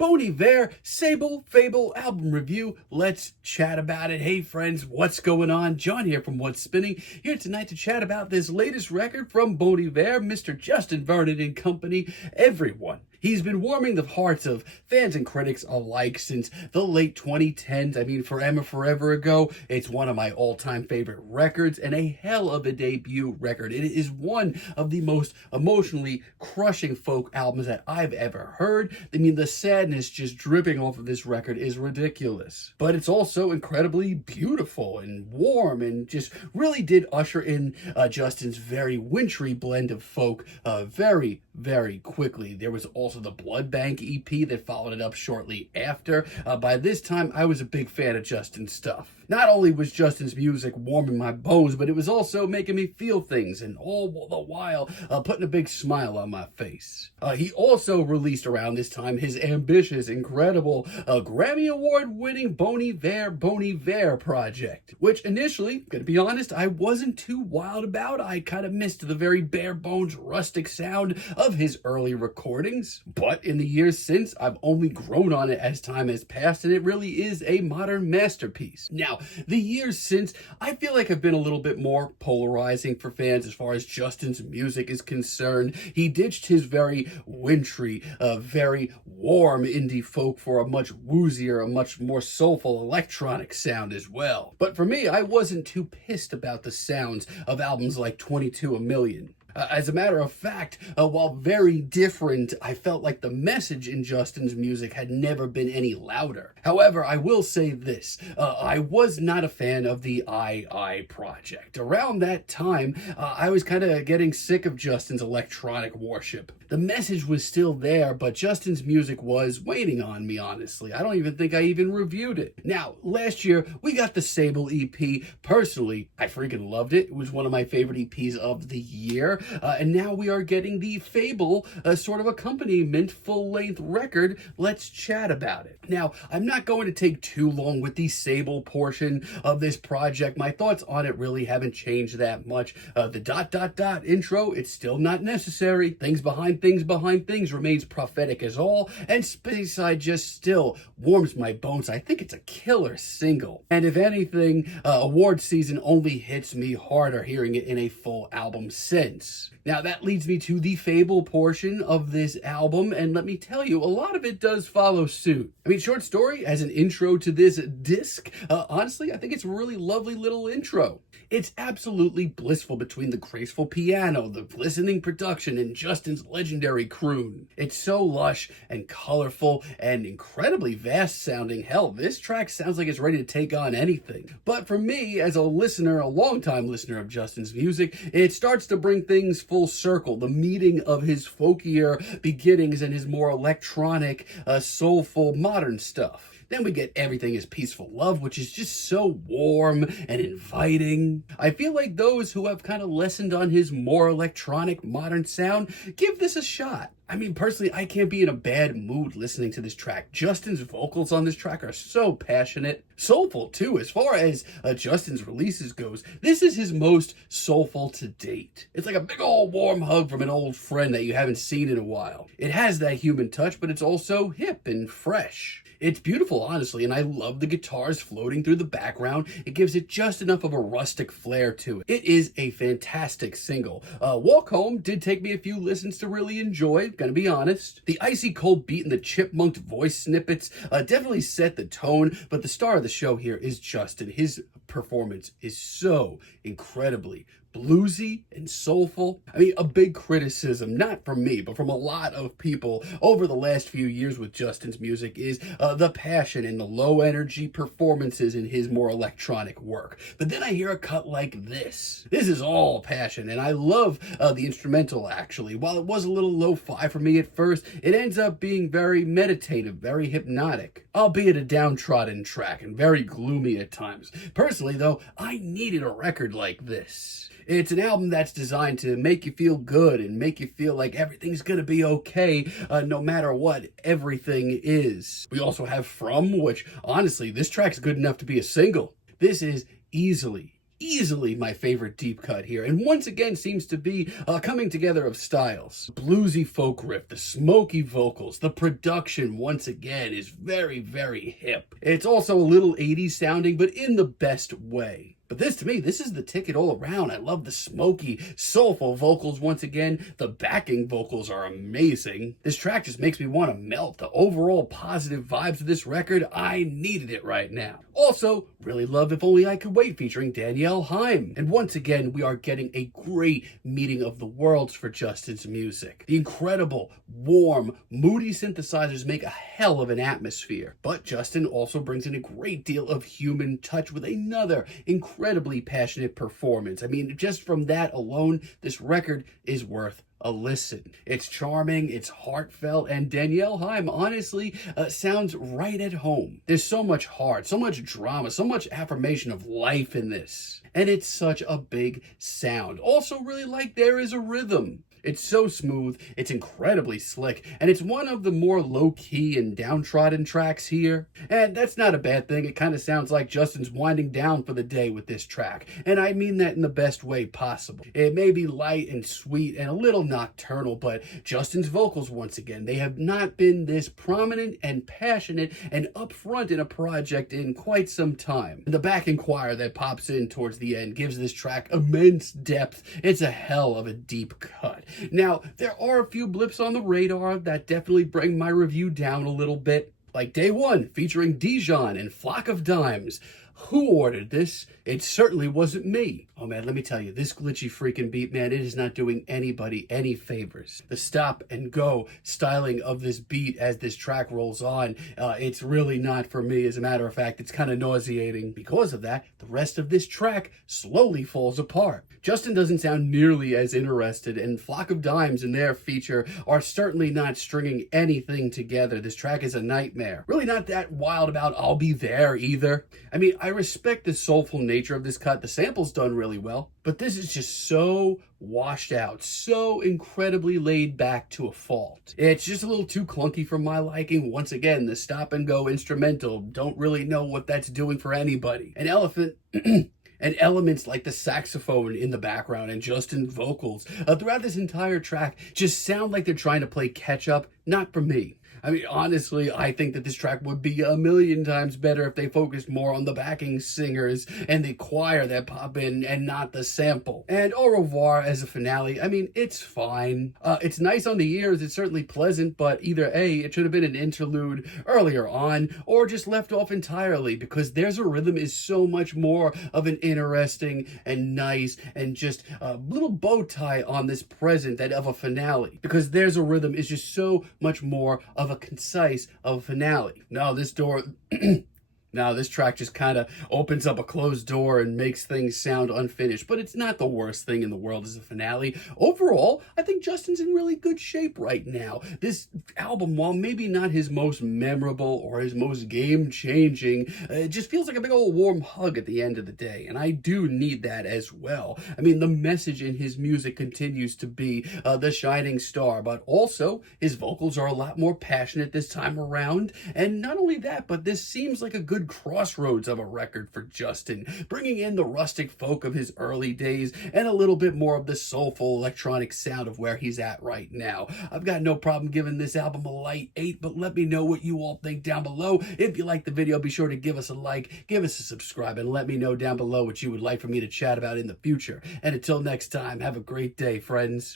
Bon Iver, SABLE, fABLE album review. Let's chat about it. Hey friends, what's going on? John here from What's Spinning, here tonight to chat about this latest record from Bon Iver, Mr. Justin Vernon and company, everyone. He's been warming the hearts of fans and critics alike since the late 2010s. I mean, forever ago. It's one of my all-time favorite records and a hell of a debut record. It is one of the most emotionally crushing folk albums that I've ever heard. I mean, the sadness just dripping off of this record is ridiculous. But it's also incredibly beautiful and warm and just really did usher in Justin's very wintry blend of folk very, very quickly. There was also the Blood Bank EP that followed it up shortly after. By this time, I was a big fan of Justin's stuff. Not only was Justin's music warming my bones, but it was also making me feel things, and all the while putting a big smile on my face. He also released around this time his ambitious, incredible, Grammy Award-winning Bon Iver project, which initially, gonna be honest, I wasn't too wild about. I kind of missed the very bare-bones, rustic sound of his early recordings. But in the years since, I've only grown on it as time has passed, and it really is a modern masterpiece. Now, the years since, I feel like have been a little bit more polarizing for fans as far as Justin's music is concerned. He ditched his very wintry, very warm indie folk for a much woozier, a much more soulful electronic sound as well. But for me, I wasn't too pissed about the sounds of albums like 22 A Million. As a matter of fact, while very different, I felt like the message in Justin's music had never been any louder. However, I will say this, I was not a fan of the I project. Around that time, I was kind of getting sick of Justin's electronic worship. The message was still there, but Justin's music was waiting on me, honestly. I don't even think I even reviewed it. Now, last year, we got the SABLE EP. Personally, I freaking loved it. It was one of my favorite EPs of the year. And now we are getting the fABLE sort of accompaniment full-length record. Let's chat about it. Now, I'm not going to take too long with the SABLE portion of this project. My thoughts on it really haven't changed that much. The ... intro, it's still not necessary. Things behind things remains prophetic as all. And Speyside just still warms my bones. I think it's a killer single. And if anything, award season only hits me harder hearing it in a full album sense. Now that leads me to the fABLE portion of this album, and let me tell you, a lot of it does follow suit. I mean, short story, as an intro to this disc, honestly, I think it's a really lovely little intro. It's absolutely blissful between the graceful piano, the glistening production, and Justin's legendary croon. It's so lush and colorful and incredibly vast sounding. Hell, this track sounds like it's ready to take on anything. But for me, as a listener, a longtime listener of Justin's music, it starts to bring things full circle. The meeting of his folkier beginnings and his more electronic, soulful, modern stuff. Then we get Everything is Peaceful Love, which is just so warm and inviting. I feel like those who have kind of lessened on his more electronic, modern sound, give this a shot. I mean, personally, I can't be in a bad mood listening to this track. Justin's vocals on this track are so passionate. Soulful, too. As far as Justin's releases goes, this is his most soulful to date. It's like a big old warm hug from an old friend that you haven't seen in a while. It has that human touch, but it's also hip and fresh. It's beautiful, honestly, and I love the guitars floating through the background. It gives it just enough of a rustic flair to it. It is a fantastic single. Walk Home did take me a few listens to really enjoy, gonna be honest. The icy cold beat and the chipmunked voice snippets definitely set the tone, but the star of the show here is Justin. His performance is so incredibly bluesy and soulful. I mean, a big criticism, not from me, but from a lot of people over the last few years with Justin's music is the passion and the low energy performances in his more electronic work. But then I hear a cut like this. This is all passion, and I love the instrumental, actually. While it was a little lo-fi for me at first, it ends up being very meditative, very hypnotic, albeit a downtrodden track and very gloomy at times. Personally, though, I needed a record like this. It's an album that's designed to make you feel good and make you feel like everything's gonna be okay, no matter what everything is. We also have From, which honestly, this track's good enough to be a single. This is easily easily my favorite deep cut here, and once again seems to be a coming together of styles. Bluesy folk riff, the smoky vocals, the production once again is very, very hip. It's also a little 80s sounding, but in the best way. But this, to me, this is the ticket all around. I love the smoky, soulful vocals once again. The backing vocals are amazing. This track just makes me want to melt. The overall positive vibes of this record, I needed it right now. Also, really love If Only I Could Wait featuring Danielle Haim. And once again, we are getting a great meeting of the worlds for Justin's music. The incredible, warm, moody synthesizers make a hell of an atmosphere. But Justin also brings in a great deal of human touch with another incredibly passionate performance. I mean, just from that alone, this record is worth a listen. It's charming, it's heartfelt, and Danielle Haim honestly sounds right at home. There's so much heart, so much drama, so much affirmation of life in this. And it's such a big sound. Also really like There Is a Rhythm. It's so smooth, it's incredibly slick, and it's one of the more low-key and downtrodden tracks here. And that's not a bad thing. It kind of sounds like Justin's winding down for the day with this track, and I mean that in the best way possible. It may be light and sweet and a little nocturnal, but Justin's vocals, once again, they have not been this prominent and passionate and upfront in a project in quite some time. And the backing choir that pops in towards the end gives this track immense depth. It's a hell of a deep cut. Now, there are a few blips on the radar that definitely bring my review down a little bit, like Day One featuring Dijon and Flock of Dimes. Who ordered this? It certainly wasn't me. Oh man, let me tell you, this glitchy freaking beat, man, it is not doing anybody any favors. The stop and go styling of this beat as this track rolls on, it's really not for me. As a matter of fact, it's kind of nauseating. Because of that, the rest of this track slowly falls apart. Justin doesn't sound nearly as interested, and Flock of Dimes and their feature are certainly not stringing anything together. This track is a nightmare. Really not that wild about I'll Be There either. I mean, I respect the soulful nature of this cut. The sample's done really well, but this is just so washed out, so incredibly laid back to a fault. It's just a little too clunky for my liking. Once again, the stop and go instrumental, don't really know what that's doing for anybody. An elephant and elements like the saxophone in the background and Justin's vocals throughout this entire track just sound like they're trying to play catch up. Not for me. I mean, honestly, I think that this track would be a million times better if they focused more on the backing singers and the choir that pop in and not the sample. And Au Revoir as a finale, I mean, it's fine. It's nice on the ears, it's certainly pleasant, but either A, it should have been an interlude earlier on, or just left off entirely, because There's a Rhythm is so much more of an interesting and nice and just a little bow tie on this present than of a finale, because There's a Rhythm is just so much more of a concise of a finale. Now this track just kind of opens up a closed door and makes things sound unfinished, but it's not the worst thing in the world as a finale. Overall, I think Justin's in really good shape right now. This album, while maybe not his most memorable or his most game-changing, it just feels like a big old warm hug at the end of the day, and I do need that as well. I mean, the message in his music continues to be the shining star, but also his vocals are a lot more passionate this time around, and not only that, but this seems like a good crossroads of a record for Justin, bringing in the rustic folk of his early days and a little bit more of the soulful electronic sound of where he's at right now. I've got no problem giving this album a light 8, but let me know what you all think down below. If you like the video, be sure to give us a like, give us a subscribe, and let me know down below what you would like for me to chat about in the future. And until next time, have a great day, friends.